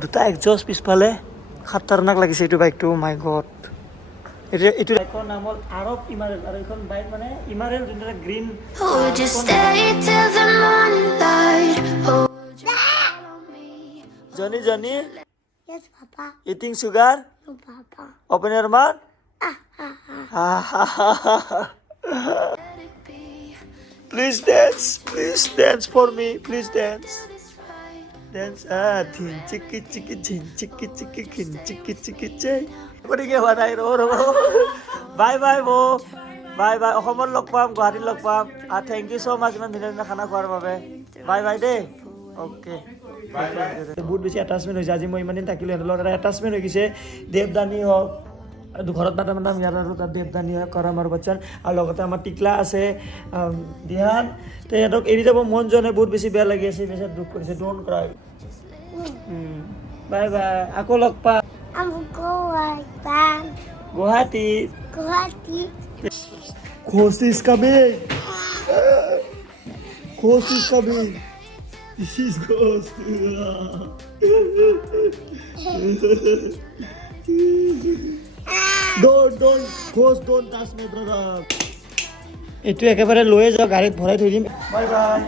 দুটা এক্সজষ্ট পিছফালে খাতাৰনাক লাগিছে এইটো বাইকটো মাই গড এইটো বাইকৰ নাম হ'ল আৰব ইমাৰেল আৰু এইখন বাইক মানে ইমাৰেল যোনটো green Johny Johny Yes, Papa. Eating sugar No, Papa. Open your mouth Please dance for me, please dance. Dance, thin chiki chiki chin chiki chiki kin chiki chiki chay. Kodi ke banai ro. Bye bye bo. Bye bye. Ohomor log pam, Guwahati log pam. Thank you so much man dhina khana khwar babe. Bye bye de. Okay. বহুত বেছি attachment হৈছে আজি মই ইমান দিন থাকিলোঁ সিহঁতৰ লগত এটা এটাচমেণ্ট হৈ গৈছে দেৱদানী হওক আৰু ঘৰত মাতা নাম ইয়াৰ আৰু তাত দেৱদানী হয় কৰম আৰু বচ্চন আৰু লগতে আমাৰ টিকলা আছে দিহান তো সিহঁতক এৰি যাব মন যোৱা নাই বহুত বেছি বেয়া লাগি আছে বেছি দুখ কৰিছে ডোণ্ট ক্ৰাই বাই বাই আকৌ লগ পা I'm going back. Guwahati Guwahati. Ghost is coming. Ghost is coming. This is ghost. Don't, ghost, don't touch my brother. এইটো একেবাৰে লৈ যাওঁ গাড়ীত ভৰাই থৈ দিম bye bye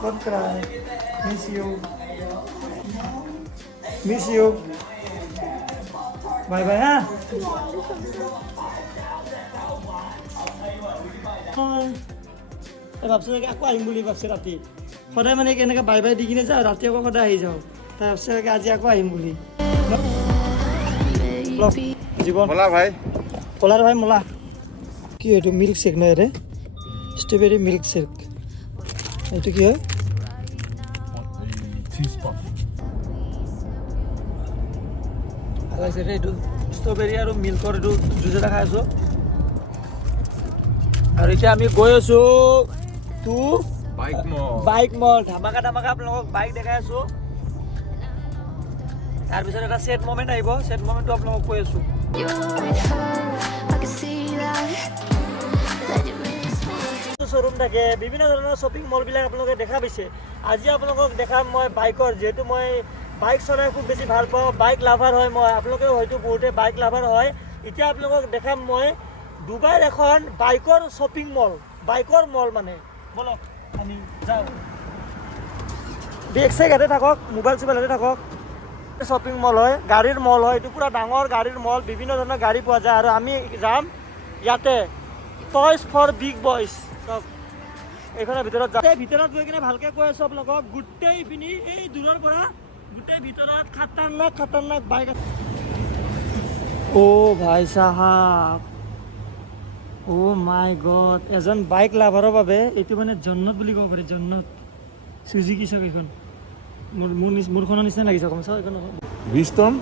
don't cry miss you bye bye হা ভাবছোঁ চাগে আকৌ আহিম বুলি ভাবছে ৰাতি সদায় মানে কেনেকৈ বাই বাই দি কিনে যাওঁ ৰাতি আকৌ সদায় আহি যাওঁ তাই ভাবছে চাগে আজি আকৌ আহিম বুলি জীৱন মোলা ভাই কলাৰ ভাই মোলা কি এইটো মিল্ক শ্বেক নহয় ৰে ষ্ট্ৰবেৰী মিল্ক শ্বেক এইটো কি হয় এইটো ষ্ট্ৰবেৰী আৰু মিল্কৰ এইটো জুচ এটা খাই আছোঁ আৰু এতিয়া আমি গৈ আছোঁ টু বাইক মল ধামাকা আপোনালোকক বাইক দেখাই আছোঁ তাৰপিছত এটা ছেট মমেণ্ট আহিব ছেট মমেণ্টটো আপোনালোকক কৈ আছোঁ শ্ব'ৰুম থাকে বিভিন্ন ধৰণৰ শ্বপিং মলবিলাক আপোনালোকে দেখা পাইছে আজি আপোনালোকক দেখাম মই বাইকৰ যিহেতু মই বাইক চলাই খুব বেছি ভাল পাওঁ বাইক লাভাৰ হয় মই আপোনালোকেও হয়তো বহুতে বাইক লাভাৰ হয় এতিয়া আপোনালোকক দেখাম মই ডুবাইৰ এখন বাইকৰ শ্বপিং মল বাইকৰ মল মানে বলক আমি যাওঁ বেগ চেগ ইয়াতে থাকক মোবাইল চোবাইল ইয়াতে থাকক শ্বপিং মল হয় গাড়ীৰ মল হয় এইটো পূৰা ডাঙৰ গাড়ীৰ মল বিভিন্ন ধৰণৰ গাড়ী পোৱা যায় আৰু আমি যাম ইয়াতে টয়জ ফৰ বিগ বয়জ চব এইখনৰ ভিতৰত যাম ভিতৰত গৈ কিনে ভালকৈ কৈ আছোঁ আপোনালোকক গোটেই পিনি এই দূৰৰ পৰা গোটেই ভিতৰত খাতাৰনাক বাইক আছে অ' ভাই চাহাব অ' মাই গড এজন বাইক লাভাৰৰ বাবে এইটো মানে জন্নত বুলি ক'ব পাৰি জন্নত চুজুকি চাওক এইখন মোৰখনৰ নিচিনা লাগিছে কম চাওক এইখন 20 টন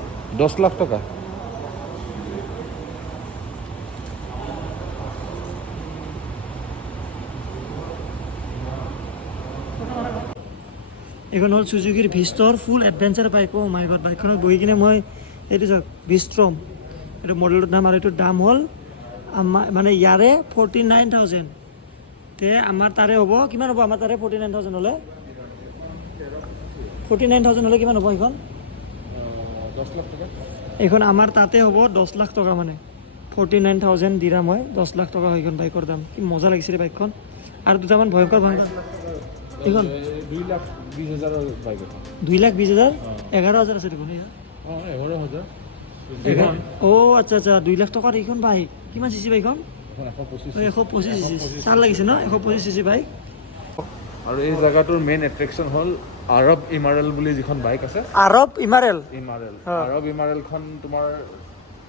10 লাখ টকা এইখন হ'ল চুজুকিৰ ভিষ্টৰ ফুল এডভেঞ্চাৰ বাইক অ' মাই গড বাইকখনত বহি কিনে মই এইটো চাওক ভিষ্ট্ৰম এইটো মডেলটোৰ দাম আৰু এইটোৰ দাম হ'ল আমাৰ মানে ইয়াৰে 49,000 তে আমাৰ তাৰে হ'ব কিমান হ'ব আমাৰ তাৰে 49,000 হ'লে 49,000 হ'লে কিমান হ'ব এইখন 10 লাখ টকা এইখন আমাৰ তাতে হ'ব 10 লাখ টকা মানে 49,000 দিৰাম হয় 10 লাখ টকা হয় এইখন বাইকৰ দাম কি মজা লাগিছিলে বাইকখন আৰু দুটামান ভয়ংকৰ এইখন 2,20,000 বাইক আছে 2,20,000 11,000 আছে দেখোন 11,000 অ' আচ্ছা 2 লাখ টকাত এইখন বাইক কিমান চিচি বাইকখন 125 চিচি চাল লাগিছে ন 125 চিচি বাইক আৰু এই জায়গাটোৰ মেইন এট্ৰেকশ্যন হ'ল আৰব ইমাৰেল বুলি যিখন বাইক আছে আৰব ইমাৰেল আৰব ইমাৰেলখন তোমাৰ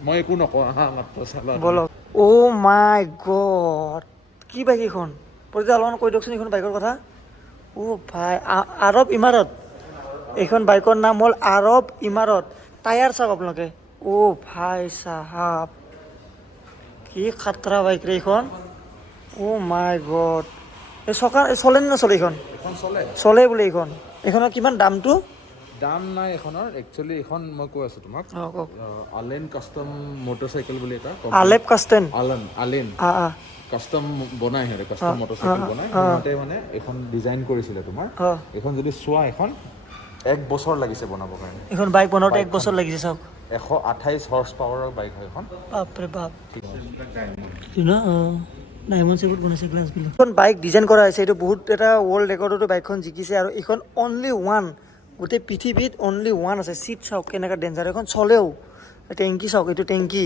মই একো নকওঁ মাত্ৰ চালা বলক অ' মাই গড কি বাইক এইখন প্ৰতিটো অলপমান কৈ দিয়কচোন এইখন বাইকৰ কথা অ' ভাই আৰব ইমাৰত এইখন বাইকৰ নাম হ'ল আৰব ইমাৰত টায়াৰ চাওক আপোনালোকে অ' ভাই চাহাব কি খাতৰা বাইক ৰে এইখন অ' মাই গড এই চকা চলে নে নচলে এইখন চলে বোলে এইখনৰ কিমান দামটো দাম নাই এখনৰ একচুৱেলি এখন মই কৈ আছোঁ তোমাক আলেন কাষ্টম মটৰচাইকেল বুলি এটা আলেপ কাষ্টেন আলেন কাষ্টম বনাই সিহঁতে কাষ্টম মটৰচাইকেল বনাই সিহঁতে মানে এখন ডিজাইন কৰিছিলে তোমাৰ এখন যদি চোৱা 1 বছৰ লাগিছে বনাবৰ কাৰণে এখন বাইক বনাওঁতে 1 বছৰ লাগিছে চাওক 128 হৰ্চ পাৱাৰৰ বাইক হয় এখন বাপৰে বাপ ডায়মণ্ড চেপত বনাইছে গ্লাছবিলাক এখন বাইক ডিজাইন কৰা হৈছে এইটো বহুত এটা ৱৰ্ল্ড ৰেকৰ্ডতো বাইকখন জিকিছে আৰু এইখন অনলি ওৱান গোটেই পৃথিৱীত অনলি ওৱান আছে চিট চাওক কেনেকুৱা ডেঞ্জাৰ এখন চলেও টেংকি চাওক এইটো টেংকি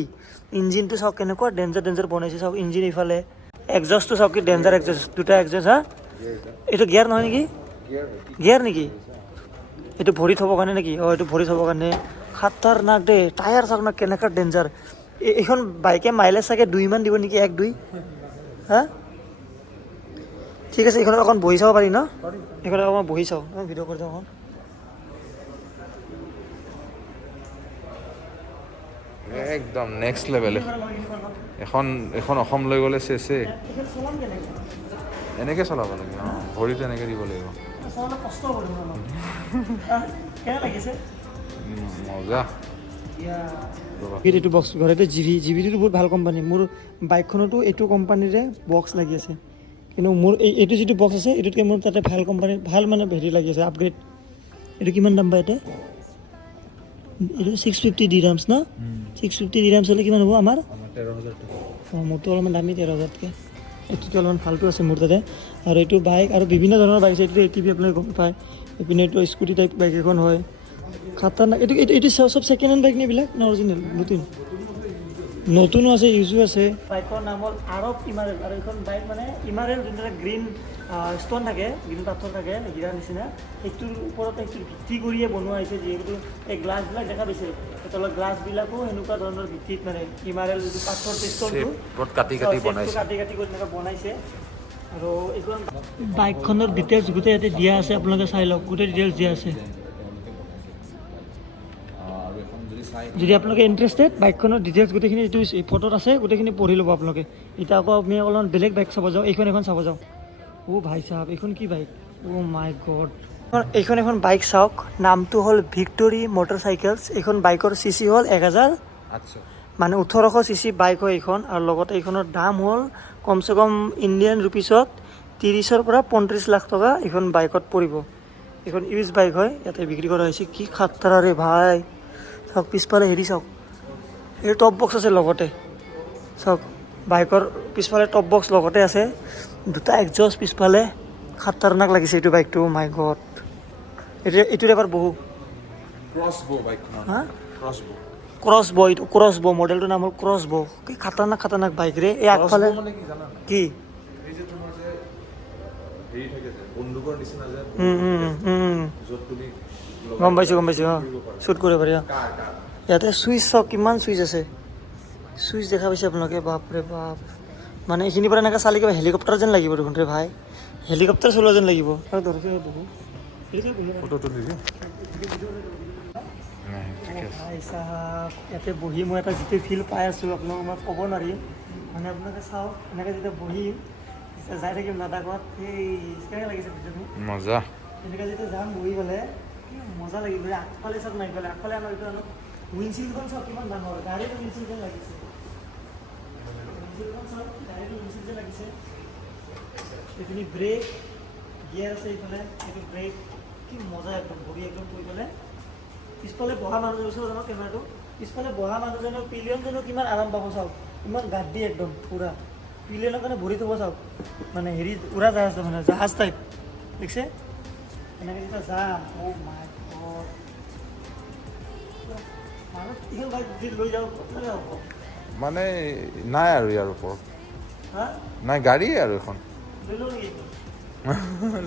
ইঞ্জিনটো চাওক কেনেকুৱা ডেঞ্জাৰ বনাইছে চাওক ইঞ্জিন ইফালে এক্সজষ্টটো চাওক কি ডেঞ্জাৰ এক্সজষ্ট দুটা এক্সজষ্ট হা এইটো গিয়াৰ নহয় নেকি গিয়াৰ নেকি এইটো ভৰি থ'বৰ কাৰণে নেকি এইটো ভৰি থ'বৰ কাৰণে খাতাৰনাক দেই টায়াৰ চাওক না কেনেকুৱা ডেঞ্জাৰ এইখন বাইকে মাইলেজ চাগে 2 মান দিব নেকি 1-2 হা ঠিক আছে এইখনত অকণ বহি চাব পাৰি ন এইখনত অকণ বহি চাওঁ ভিডিঅ' কৰি যাওঁ একদম নেক্সট লেভেল এখন অসম লৈ গ'লে চেছে এনেকৈ চলাব লাগে ভৰিটো এনেকৈ দিব লাগিব মজা এইটো বক্স ঘৰতে জিভিটো বহুত ভাল কোম্পানী মোৰ বাইকখনতো এইটো কোম্পানীৰে বক্স লাগি আছে কিন্তু মোৰ এইটো যিটো বক্স আছে এইটোতকৈ মোৰ তাতে ভাল কোম্পানীৰ ভাল মানে হেৰি লাগি আছে আপগ্ৰেড এইটো কিমান দাম পায় এইটো 650 দিৰামছ ন 650 দিৰামছ হ'লে কিমান হ'ব আমাৰ 13,000 টকা মোৰতো অলপমান দামী 13,000তকৈ এইটোতো অলপমান ভালটো আছে মোৰ তাতে আৰু এইটো বাইক আৰু বিভিন্ন ধৰণৰ বাইক আছে এইটো ATV আপোনালোকে গম পায় এইপিনে এইটো স্কুটি টাইপ বাইক এখন হয় খাতাৰনাক এইটো চব ছেকেণ্ড হেণ্ড বাইক নে এইবিলাক নে অৰিজিনেল নতুনো আছে ইউজো আছে বাইকৰ নাম হ'ল আৰব ইমাৰেল আৰু এইখন বাইক মানে ইমাৰেল যোনটো গ্ৰীণ ষ্ট'ন থাকে গ্ৰীণ পাথৰ থাকে হীৰাৰ নিচিনা সেইটোৰ ওপৰতে সেইটোৰ ভিত্তি কৰিয়ে বনোৱা হৈছে যিহেতু এই গ্লাছবিলাক দেখা পাইছে তলৰ গ্লাছবিলাকো সেনেকুৱা ধৰণৰ ভিত্তিত মানে ইমাৰেল যিটো পাথৰ ষ্ট'নটো কাটি কাটি কৰি এনেকৈ বনাইছে আৰু এইখন বাইকখনৰ ডিটেইলছ গোটেই ইয়াতে দিয়া আছে আপোনালোকে চাই লওক গোটেই ডিটেইলছ দিয়া আছে যদি আপোনালোকে ইণ্টাৰেষ্টেড বাইকখনৰ ডিটেইলছ গোটেইখিনি যিটো ফটোত আছে গোটেইখিনি পঢ়ি ল'ব আপোনালোকে এতিয়া আকৌ আমি অলপমান বেলেগ বাইক চাব যাওঁ এখন চাব যাওঁ ভাই চাহাব এইখন কি বাইক মাই গড এখন বাইক চাওক নামটো হ'ল ভিক্টৰী মটৰচাইকেলছ এইখন বাইকৰ CC হ'ল 1000 মানে 1800 CC বাইক হয় এইখন আৰু লগতে এইখনৰ দাম হ'ল কমচে কম ইণ্ডিয়ান ৰুপিছত 30 পৰা 35 লাখ টকা এইখন বাইকত পৰিব এইখন ইউজ বাইক হয় ইয়াতে বিক্ৰী কৰা হৈছে কি খাটাৰাৰে ভাই চাওক পিছফালে হেৰি চাওক এই টপ বক্স আছে লগতে চাওক বাইকৰ পিছফালে টপ বক্স লগতে আছে দুটা এক্সজষ্ট পিছফালে খাটাৰনাক লাগিছে এইটো বাইকটো মাই গড এইটোত এবাৰ বহু ক্ৰছব মডেলটোৰ নাম হ'ল ক্ৰছব কি খাটাৰনাক বাইক ৰে এই আগফালে কি গম পাইছোঁ শ্বুট কৰিব পাৰি ইয়াতে চুইচ চাওক কিমান চুইচ আছে চুইচ দেখা পাইছে আপোনালোকে বাপৰে বাপ মানে এইখিনিৰ পৰা এনেকৈ চালি কিবা হেলিকপ্টাৰ যেন লাগিব দেখোন ৰে ভাই হেলিকপ্টাৰ চলোৱা যেন লাগিব আৰু দৰকাৰ বহু ইয়াতে বহি মই এটা যিটো ফিল পাই আছোঁ আপোনালোকক মই ক'ব নোৱাৰিম মানে আপোনালোকে চাওক এনেকৈ যেতিয়া বহি যাই থাকিম লাডাখত সেই কেনেকৈ লাগিছে মজা এনেকৈ যেতিয়া যাম বহি গ'লে কি মজা লাগিব আগফালে চাওক নাই গ'লে আগফালে আমাৰ এইটো অলপ উইণ্ডশ্বিল্ডখন চাওক কিমান ডাঙৰ গাড়ীটো উইণ্ডশ্বিল্ড যেন লাগিছে উইণ্ডশ্বিল্ডখন চাওক গাড়ীটো উইণ্ডশ্বিল্ড যেন লাগিছে এইখিনি ব্ৰেক গিয়াৰ আছে এইফালে এইটো ব্ৰেক কি মজা একদম বহি একদম কৰি পেলাই পিছফালে বহা মানুহজন ওচৰত জানো কেমেৰাটো পিছফালে বহা মানুহজনৰ পিলিয়নজনৰ কিমান আৰাম পাব চাওক ইমান গাদ্দি একদম পূৰা পিলিয়নৰ কাৰণে ভৰি থ'ব চাওক মানে হেৰি উৰা জাহাজ মানে জাহাজ টাইপ দেখিছে এনেকৈ যেতিয়া যাম মাই গড মানুহ এইখন বাইক যদি লৈ যাওঁ কেনেকৈ হ'ব মানে নাই আৰু ইয়াৰ ওপৰত হা নাই গাড়ীয়ে আৰু এখন লৈ লওঁ নেকি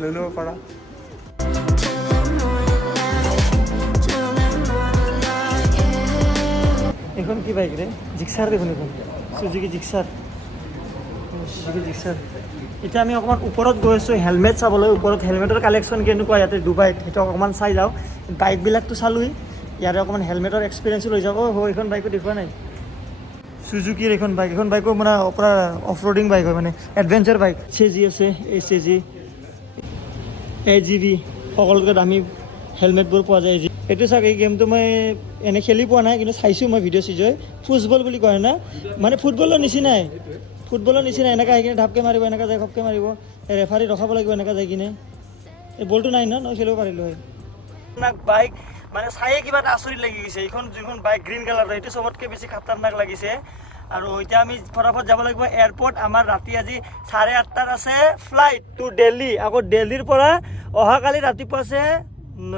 লৈ ল'ব পাৰা এখন কি বাইক ৰে জিক্সাৰ দেখোন এখন চুজুকি জিক্সাৰ এতিয়া আমি অকণমান ওপৰত গৈ আছোঁ হেলমেট চাবলৈ ওপৰত হেলমেটৰ কালেকশ্যন কেনেকুৱা ইয়াতে ডুবাইত সেইটো অকণমান চাই যাওঁ বাইকবিলাকতো চালোঁৱেই ইয়াতে অকণমান হেলমেটৰ এক্সপিৰিয়েঞ্চো লৈ যাওঁ এইখন বাইকো দেখুওৱা নাই চুজুকিৰ এখন বাইকো মানে পূৰা অফ ৰোডিং বাইক হয় মানে এডভেঞ্চাৰ বাইক চেজি আছে ACG AGV সকলোতকৈ দামী হেলমেটবোৰ পোৱা যায় এইটো চাওক এই গেমটো মই এনেই খেলি পোৱা নাই কিন্তু চাইছোঁ মই ভিডিঅ' ফুটবল বুলি কয় না মানে ফুটবলৰ নিচিনাই এনেকৈ আহি কিনে ঢাপকৈ মাৰিব এনেকৈ যায় ঘপকৈ মাৰিব ৰেফাৰী ৰখাব লাগিব এনেকৈ যাই কিনে এই বলটো নাই ন খেলিব পাৰিলোঁ হয় বাইক মানে চায়ে কিবা এটা আচৰিত লাগি গৈছে এইখন যোনখন বাইক গ্ৰীণ কালাৰ সেইটো চবতকৈ বেছি খাতাৰনাক লাগিছে আৰু এতিয়া আমি ফটাফট যাব লাগিব এয়াৰপৰ্ট আমাৰ ৰাতি আজি 8:30 আছে ফ্লাইট টু দিল্লী আকৌ দিল্লীৰ পৰা অহাকালি ৰাতিপুৱা আছে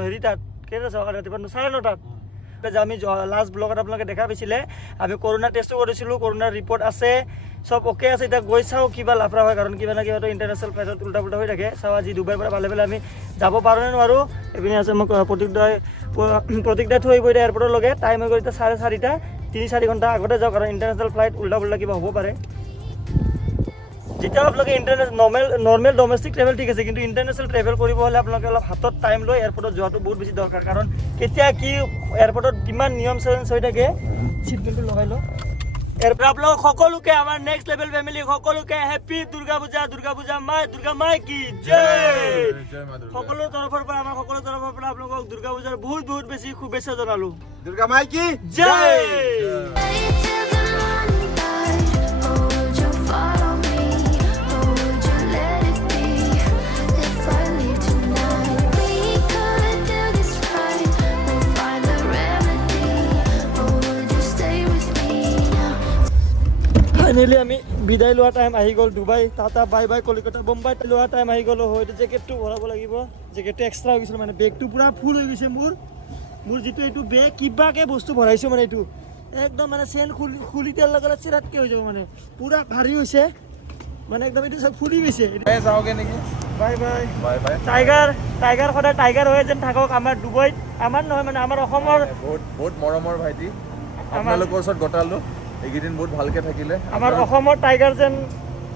হেৰি তাত কেইটা আছে অহাকালি ৰাতিপুৱা 9:30 আমি লাষ্ট ব্লগত আপোনালোকে দেখা পাইছিলে আমি কৰোণা টেষ্টো কৰিছিলোঁ কৰোণাৰ ৰিপৰ্ট আছে সব অ'কে আছে এতিয়া গৈ চাওঁ কিবা লাফৰা হয় কাৰণ কিবা না কিবা ইণ্টাৰনেশ্যনেল ফ্লাইটত উল্টা পুল্টা হৈ থাকে চাওঁ আজি ডুবাইৰ পৰা ভালে ভালে আমি যাব পাৰোঁ নে নোৱাৰোঁ এইপিনে আছে মোক প্ৰতীকদাই থৈ আহিব এতিয়া এয়াৰপৰ্টৰ লগে টাইম হৈ গ'ল এতিয়া 4:30 3-4 ঘণ্টা আগতে যাওঁ কাৰণ ইণ্টাৰনেশ্যনেল ফ্লাইট উল্টা পুল্টা কিবা হ'ব পাৰে যেতিয়া আপোনালোকে নৰ্মেল ডমেষ্টিক ট্ৰেভেল ঠিক আছে কিন্তু ইণ্টাৰনেশ্যনেল ট্ৰেভেল কৰিব হ'লে আপোনালোকে অলপ হাতত টাইম লৈ এয়াৰপৰ্টত যোৱাটো বহুত বেছি দৰকাৰ কাৰণ কেতিয়া কি এয়াৰপৰ্টত কিমান নিয়ম চেঞ্জ হৈ থাকে চিট বেল্টটো লগাই লওঁ আপোনালোক সকলোকে আমাৰ নেক্সট লেভেল ফেমিলি সকলোকে হেপী দুৰ্গা পূজা মাই কি জয় সকলোৰ তৰফৰ পৰা আমাৰ সকলোৰ তৰফৰ পৰা আপোনালোকক দুৰ্গা পূজাৰ বহুত বহুত বেছি শুভেচ্ছা জনালোঁ দুৰ্গা মাই কি জয় ফাইনেলি আমি বিদায় লোৱা টাইম আহি গ'ল Dubai tata bye bye Kolkata Bombay লোৱা টাইম আহি গ'ল হয়তো জেকেটটো ভৰাব লাগিব জেকেটটো এক্সট্ৰা হৈ গৈছিল মানে বেগটো পূৰা ফুল হৈ গৈছে মোৰ যিটো এইটো বেগ কিবাকৈ বস্তু ভৰাইছোঁ মানে এইটো একদম মানে চেন খুলি দিয়াৰ লগে লগে চিৰাতকৈ হৈ যাব মানে পূৰা ভাৰী হৈছে মানে একদম এইটো চব ফুলি গৈছে যাওঁগে নেকি bye bye bye bye tiger সদায় টাইগাৰ হৈ যেন থাকক আমাৰ ডুবাইত আমাৰ নহয় মানে আমাৰ অসমৰ বহুত মৰমৰ ভাইটি আপোনালোকৰ ওচৰত গতালো এইকেইদিন বহুত ভালকে থাকিলে আমাৰ অসমৰ টাইগাৰ যেন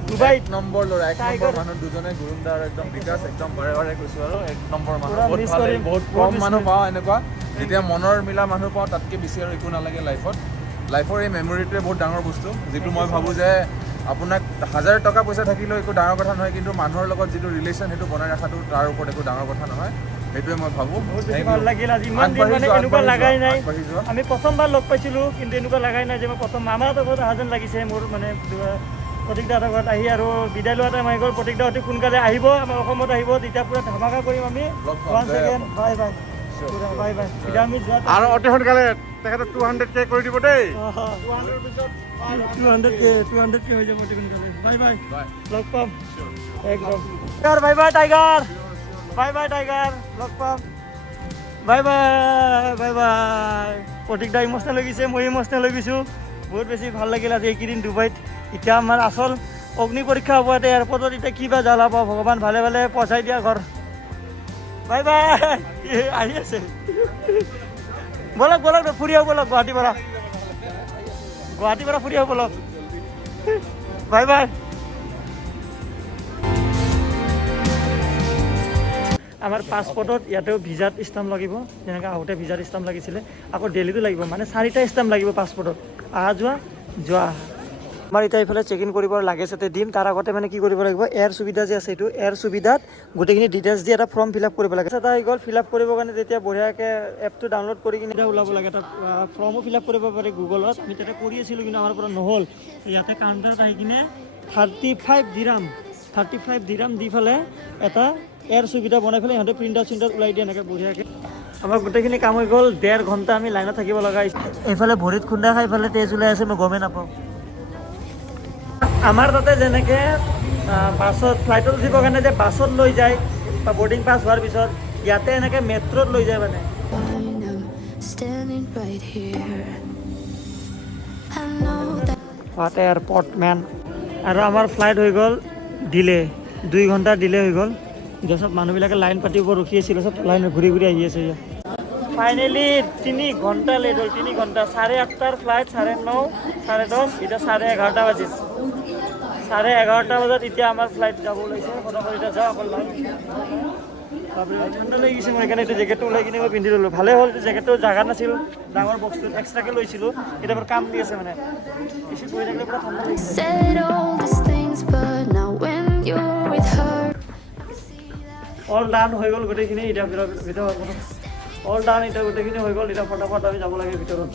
ডুবাইত নম্বৰ ল'ৰা 1 নম্বৰ মানুহ দুজনে গুৰুন্দা আৰু একদম বিকাশ একদম বাৰে কৈছোঁ আৰু 1 নম্বৰ মানুহ পুৰা বহুত miss ভাল কৰিম, বহুত বহুত কম miss মানুহ কৰিম। পাওঁ এনেকুৱা যেতিয়া মনৰ মিলা মানুহ পাওঁ তাতকৈ বেছি আৰু একো নালাগে লাইফৰ এই মেমৰিটোৱে বহুত ডাঙৰ বস্তু যিটো মই ভাবোঁ যে আপোনাক 1000 টকা পইচা থাকিলেও একো ডাঙৰ কথা নহয় কিন্তু মানুহৰ লগত যিটো ৰিলেশ্যন সেইটো বনাই ৰখাটো তাৰ ওপৰত একো ডাঙৰ কথা নহয় সেইটোৱে মই ভাবোঁ ভাল লাগিল আজি ইমান দিন মানে এনেকুৱা লাগাই নাই আমি প্ৰথমবাৰ লগ পাইছিলোঁ কিন্তু এনেকুৱা লাগাই নাই যে মই প্ৰথম মামাহঁতৰ ঘৰত অহা যেন লাগিছে মোৰ মানে প্ৰতীকদাহঁতৰ ঘৰত আহি আৰু বিদায় লোৱা টাইম আহি গ'ল প্ৰতীকদা অতি সোনকালে আহিব আমাৰ অসমত আহিব তেতিয়া পূৰা ধামাকা কৰিম আমি ওৱান ছেকেণ্ড বাই বাই এতিয়া আমি যোৱা আৰু অতি সোনকালে তেখেতক 200K কৰি দিব দেই 200K হৈ যাব অতি সোনকালে বাই বাই লগ পাম একদম বাই বাই টাইগাৰ লগ পাম বাই প্ৰতীকদা ইম'চনেল হৈ গৈছে মই ইম'চনেল হৈ গৈছোঁ বহুত বেছি ভাল লাগিল আজি এইকেইদিন ডুবাইত এতিয়া আমাৰ আচল অগ্নি পৰীক্ষা হ'ব ইয়াতে এয়াৰপৰ্টত এতিয়া কিবা জ্বালা পাওঁ ভগৱান ভালে ভালে পচাই দিয়া ঘৰ বাই আহি আছে বলক ফুৰি আহো বলক গুৱাহাটীৰ পৰা ফুৰি আহো বলক বাই আমাৰ পাছপৰ্টত ইয়াতেও ভিজাত ষ্টাম্প লাগিব যেনেকৈ আহোঁতে ভিজাত ষ্টাম্প লাগিছিলে আকৌ দিল্লীতো লাগিব মানে 4টা ষ্টাম্প লাগিব পাছপৰ্টত অহা যোৱা আমাৰ এতিয়া এইফালে চেক ইন কৰিব লাগেজ ইয়াতে দিম তাৰ আগতে মানে কি কৰিব লাগিব এয়াৰ সুবিধা যে আছে এইটো এয়াৰ সুবিধাত গোটেইখিনি ডিটেইলছ দি এটা ফৰ্ম ফিল আপ কৰিব লাগে এটা হৈ গ'ল ফিল আপ কৰিবৰ কাৰণে তেতিয়া বঢ়িয়াকৈ এপটো ডাউনলোড কৰি কিনে এটা ওলাব লাগে এটা ফৰ্মো ফিল আপ কৰিব পাৰি গুগলত আমি তেতিয়া কৰি আছিলোঁ কিন্তু আমাৰ পৰা নহ'ল ইয়াতে কাউণ্টাৰত আহি কিনে 35 দিৰাম দি পেলাই এটা এয়াৰ সুবিধা বনাই পেলাই সিহঁতে প্ৰিণ্ট আউট ওলাই দিয়ে এনেকৈ বঢ়িয়াকৈ আমাৰ গোটেইখিনি কাম হৈ গ'ল 1.5 ঘণ্টা আমি লাইনত থাকিব লগা হৈছে এইফালে ভৰিত খুন্দা খাই এইফালে তেজ ওলাই আছে মই গমেই নাপাওঁ আমাৰ তাতে যেনেকৈ বাছত ফ্লাইটত উঠিবৰ কাৰণে যে বাছত লৈ যায় বা বৰ্ডিং পাছ হোৱাৰ পিছত ইয়াতে এনেকৈ মেট্ৰত লৈ যায় মানে হোৱাট এয়াৰপৰ্ট মেন আৰু আমাৰ ফ্লাইট হৈ গ'ল ডিলে 2 ঘণ্টা ডিলে হৈ গ'ল এতিয়া চব মানুহবিলাকে লাইন পাতিব ৰখি আছিলে চব লাইন ঘূৰি আহি আছে ফাইনেলি 3 ঘণ্টা লেট হ'ল 3 ঘণ্টা 8:30 ফ্লাইট 9:30 10:30 এতিয়া 11:30 বাজিল 11:30 বজাত এতিয়া আমাৰ ফ্লাইট যাব ওলাইছে ফটাফট এতিয়া যাওঁ অকল লাইন ঠাণ্ডা লাগি গৈছে মই সেইকাৰণে এইটো জেকেটটো ওলাই কিনে মই পিন্ধি ল'লোঁ ভালে হ'ল জেকেটটো জাগা নাছিল ডাঙৰ বস্তু এক্সট্ৰাকৈ লৈছিলোঁ এতিয়া মোৰ কাম দি আছে মানে বেছি বহি থাকিলে পুৰা ঠাণ্ডা লাগিছে অল ডান হৈ গ'ল গোটেইখিনি এতিয়া ভিতৰত অল ডান এতিয়া গোটেইখিনি হৈ গ'ল এতিয়া ফটাফট আমি যাব লাগে ভিতৰত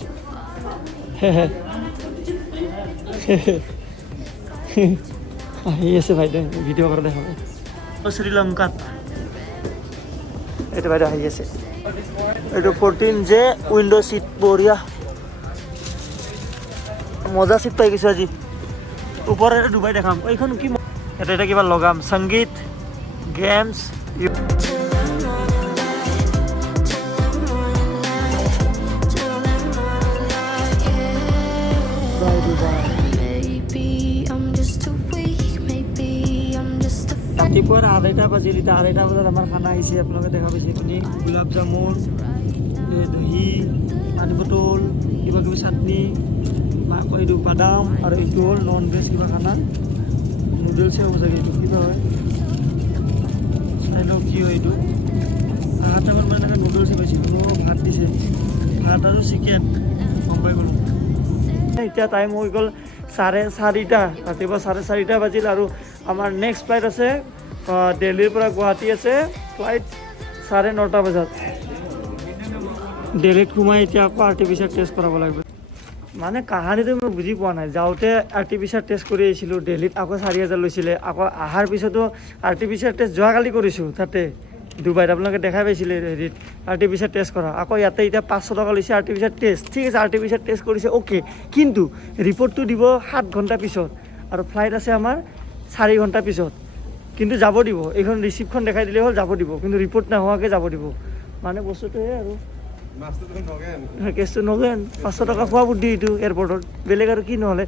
আহি আছে বাইদেউ ভিডিঅ' কৰা দেখা শ্ৰীলংকাত এইটো বাইদেউ আহি আছে এইটো 14 যে উইন্ডো সিট বঢ়িয়া মজা সিট পাই গৈছো আজি ওপৰে ডুবাই দেখাম এইখন কি এটা কিবা লগাম সংগীত গেমছ ৰাতিপুৱাৰ 8:30 বাজিল এতিয়া 8:30 বজাত আমাৰ খানা আহিছে আপোনালোকে দেখা পাইছে আপুনি গোলাপ জামুন দহি পানী বটল কিবা কিবি চাটনি এইটো বাদাম আৰু এইটো হ'ল নন ভেজ কিবা খানা নুডলছে হ'ব চাগে এইটো কিবা হয় চাই লওক কি হয় এইটো 8টামান মানে এনেকৈ নুডলছে পাইছিলোঁ ভাত দিছে ভাত আৰু চিকেন গম পাই গ'লোঁ এতিয়া টাইম হৈ গ'ল 4:30 ৰাতিপুৱা 4:30 বাজিল আৰু আমাৰ নেক্সট ফ্লাইট আছে দিল্লীৰ পৰা গুৱাহাটী আছে ফ্লাইট 9:30 বজাত দিল্লীত সোমাই এতিয়া আকৌ আৰ্টিফিচিয়েল টেষ্ট কৰাব লাগিব মানে কাহানীটো মই বুজি পোৱা নাই যাওঁতে আৰ্টিফিচিয়েল টেষ্ট কৰি আহিছিলোঁ দিল্লীত আকৌ 4,000 লৈছিলে আকৌ অহাৰ পিছতো আৰ্টিফিচিয়েল টেষ্ট যোৱাকালি কৰিছোঁ তাতে ডুবাইত আপোনালোকে দেখাই পাইছিলে হেৰিত আৰ্টিফিচিয়েল টেষ্ট কৰা আকৌ ইয়াতে এতিয়া 500 টকা লৈছে আৰ্টিফিচিয়েল টেষ্ট ঠিক আছে আৰ্টিফিচিয়েল টেষ্ট কৰিছে অ'কে কিন্তু ৰিপৰ্টটো দিব 7 ঘণ্টা পিছত আৰু ফ্লাইট আছে আমাৰ 4 ঘণ্টা পিছত কিন্তু যাব দিব এইখন ৰিচিপ্টখন দেখাই দিলে হ'ল যাব দিব কিন্তু ৰিপৰ্ট নোহোৱাকৈ যাব দিব মানে বস্তুটোহে আৰু কেছটো নগেন 500 টকা খোৱা বুদ্ধি এইটো এয়াৰপৰ্টত বেলেগ আৰু কি নহ'লে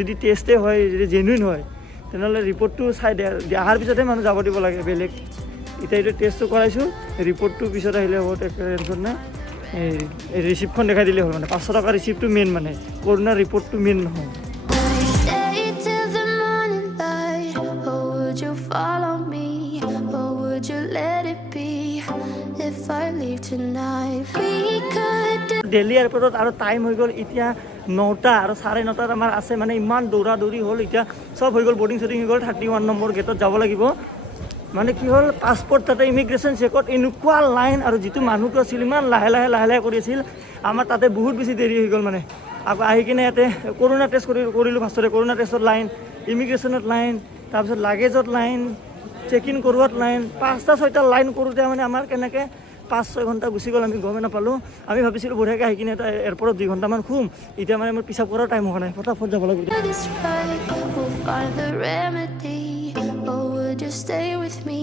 যদি টেষ্টেই হয় যদি জেনুইন হয় তেনেহ'লে ৰিপৰ্টটো চাই দিয়ে অহাৰ পিছতহে মানুহ যাব দিব লাগে বেলেগ এতিয়া এইটো টেষ্টটো কৰাইছোঁ ৰিপৰ্টটো পিছত আহিলে হ'ব টেনশ্যন নাই এই ৰিচিপ্টখন দেখাই দিলে হ'ল মানে 500 টকা ৰিচিপ্টটো মেইন মানে কৰোণাৰ ৰিপৰ্টটো মেইন নহয় Follow me, or would you let it be if I leave tonight? We could do Delhi এয়াৰপৰ্টত আৰু টাইম হৈ গ'ল এতিয়া 9টা আৰু 9:30 আমাৰ আছে মানে ইমান দৌৰা দৌৰি হ'ল এতিয়া চব হৈ গ'ল বৰ্ডিং শ্বডিং হৈ গ'ল 31 নম্বৰ গেটত যাব লাগিব মানে কি হ'ল পাছপৰ্ট তাতে ইমিগ্ৰেশ্যন চেকত এনেকুৱা লাইন আৰু যিটো মানুহটো আছিল ইমান লাহে লাহে কৰি আছিল আমাৰ তাতে বহুত বেছি দেৰি হৈ গ'ল মানে আকৌ আহি কিনে ইয়াতে কৰোণা টেষ্ট কৰিলোঁ ফাৰ্ষ্টতে কৰোণা টেষ্টত লাইন ইমিগ্ৰেশ্যনত লাইন তাৰপিছত লাগেজত লাইন চেক ইন কৰোৱাত লাইন 5টা 6টা লাইন কৰোঁতে মানে আমাৰ কেনেকৈ 5-6 ঘণ্টা গুচি গ'ল আমি গমেই নাপালোঁ আমি ভাবিছিলোঁ বঢ়িয়াকৈ আহি কিনে এটা এয়াৰপৰ্টত 2 ঘণ্টামান শুম এতিয়া মানে মোৰ পিছাব কৰাৰ টাইম হোৱা নাই ফটাফট যাব লাগিব this right, we'll find the remedy. Or would you stay with me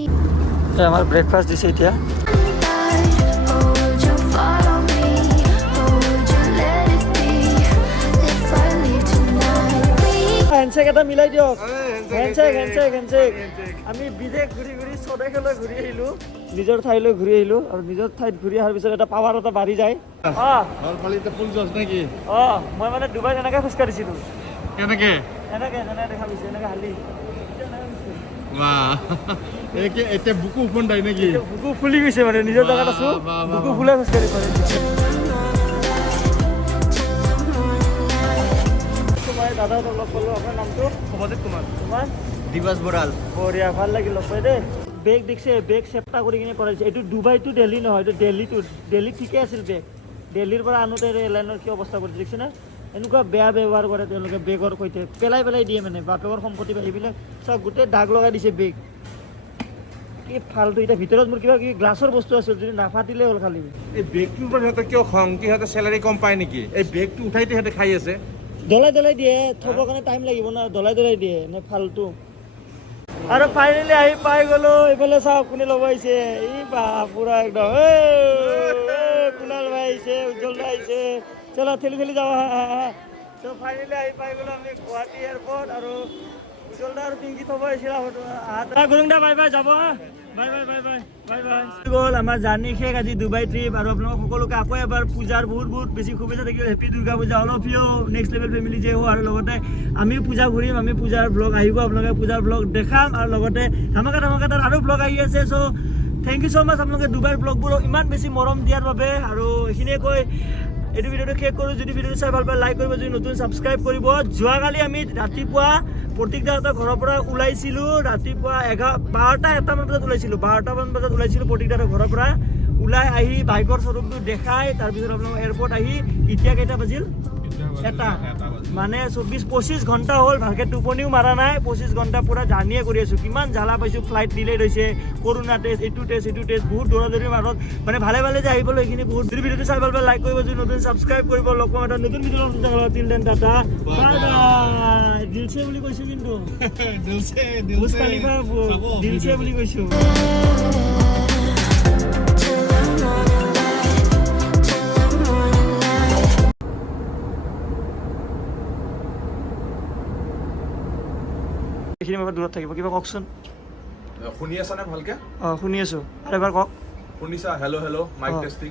আমাৰ ব্ৰেকফাষ্ট দিছে এতিয়া tonight? Or would you follow me? Or would you let it be if I leave tonight? We handshake এটা মিলাই দিয়ক handshake আমি বিদেশ ঘূৰি চদাইলৈ ঘূৰি আহিলোঁ নিজৰ ঠাইলৈ ঘূৰি আহিলোঁ আৰু নিজৰ ঠাইত ঘূৰি অহাৰ পিছত এটা পাৱাৰ এটা বাঢ়ি যায় মই মানে ডুবাইত এনেকৈ খোজকাঢ়িছিলোঁ কেনেকে এনেকৈ দেখা পাইছোঁ এনেকৈ হালি এতিয়া বুকু ওপন দাই নেকি বুকু ফুলি গৈছে মানে নিজৰ জেগাত আছোঁ বুকু ফুলাই খোজকাঢ়ি পাৰি মই দাদাহঁতক লগ পালোঁ আপোনাৰ নামটো সমাজিত কুমাৰ তোমাৰ দিবাস বৰাল বঢ়িয়া ভাল লাগিল লগ পাই দেই বেগ দেখিছে বেগ চেপ্টা কৰি কিনে কৰাইছে এইটো ডুবাই টু দিল্লী নহয় এইটো দিল্লী ঠিকে আছিল বেগ দিল্লীৰ পৰা আনোতে এয়াৰলাইনৰ কি অৱস্থা কৰিছে দেখিছে না এনেকুৱা বেয়া ব্যৱহাৰ কৰে তেওঁলোকে বেগৰ সৈতে পেলাই দিয়ে মানে বাপেকৰ সম্পত্তি পাই এইবিলাক চব গোটেই দাগ লগাই দিছে বেগ কি ফাল্টু এতিয়া ভিতৰত মোৰ কিবা কিবি গ্লাছৰ বস্তু আছিল যদি নাফাটিলে হ'ল খালি এই বেগটোৰ পৰা সিহঁতে কিয় খং কি সিহঁতে চেলাৰী কম পায় নেকি এই বেগটো উঠাইতে সিহঁতে খাই আছে দলাই দিয়ে থবৰ কাৰণে টাইম লাগিব না দলাই দিয়ে নে ফাল্টু আৰু ফাইনেলি আহি পাই গ'লো এইফালে চাওক কোনে ল'ব আহিছে ই বা পুৰা একদম কুণাল ভাই আহিছে উজ্জ্বল ভাই আহিছে চলো ঠেলি যাওঁ তো ফাইনেলি আহি পাই গ'লো আমি গুৱাহাটী এয়াৰপৰ্ট আৰু উজ্জ্বল দা আৰু পিংকি থ'ব আহিছিল গুৰুং দা বাই যাব বাই গ'ল আমাৰ জাৰ্ণি শেষ আজি ডুবাই ট্ৰিপ আৰু আপোনালোক সকলোকে আকৌ এবাৰ পূজাৰ বহুত বেছি শুভেচ্ছা থাকিল happy Durga Puja all of you next level family যে হওঁ আৰু লগতে আমিও পূজা ঘূৰিম আমি পূজাৰ ব্লগ আহিব আপোনালোকে পূজাৰ ব্লগ দেখাম আৰু লগতে ধামাকা তাত আৰু ব্লগ আহি আছে চ' থেংক ইউ ছ' মাছ আপোনালোকে ডুবাইৰ ব্লগবোৰক ইমান বেছি মৰম দিয়াৰ বাবে আৰু এইখিনিয়ে কৈ এইটো ভিডিঅ'টো শেষ কৰোঁ যদি ভিডিঅ'টো চাই ভাল পায় লাইক কৰিব যদি নতুন ছাবস্ক্ৰাইব কৰিব যোৱাকালি আমি ৰাতিপুৱা প্ৰতীকদাহঁতৰ ঘৰৰ পৰা ওলাইছিলোঁ ৰাতিপুৱা 12টা-1টামান বজাত ওলাইছিলোঁ 12টামান বজাত ওলাইছিলোঁ প্ৰতীকদাহঁতৰ ঘৰৰ পৰা ওলাই আহি বাইকৰ শ্ব'ৰুমটো দেখাই তাৰপিছত আপোনালোকৰ এয়াৰপৰ্ট আহি এতিয়া কেইটা বাজিল এটা মানে 24-25 ঘণ্টা হ'ল ভালকে টোপনিও মাৰা নাই 25 ঘণ্টা পুৰা জাৰ্ণিয়ে কৰি আছোঁ কিমান জ্বালা পাইছোঁ ফ্লাইট ডিলে হৈছে কৰোণা টেষ্ট এইটো টেষ্ট বহুত দৌৰা-দৌৰিৰ মাজত মানে ভালে যে আহিবলৈ এইখিনি বহুত যদি ভিডিঅ'টো চাই ভাল পালে লাইক কৰিব যদি নতুন ছাবস্ক্ৰাইব কৰিব লগ পাম এটা নতুন ভিডিঅ'ত টিল দেন টাটা বাই বাই দিলছে বুলি কৈছোঁ কিন্তু বুজ খালিফা দিলছে বুলি কৈছোঁ এইখিনি মই দূৰত থাকিব কিবা কওকচোন শুনি আছানে ভালকে অঁ শুনি আছোঁ আৰু এবাৰ কওক শুনিছা হেল্ল' মাইক টেষ্টিং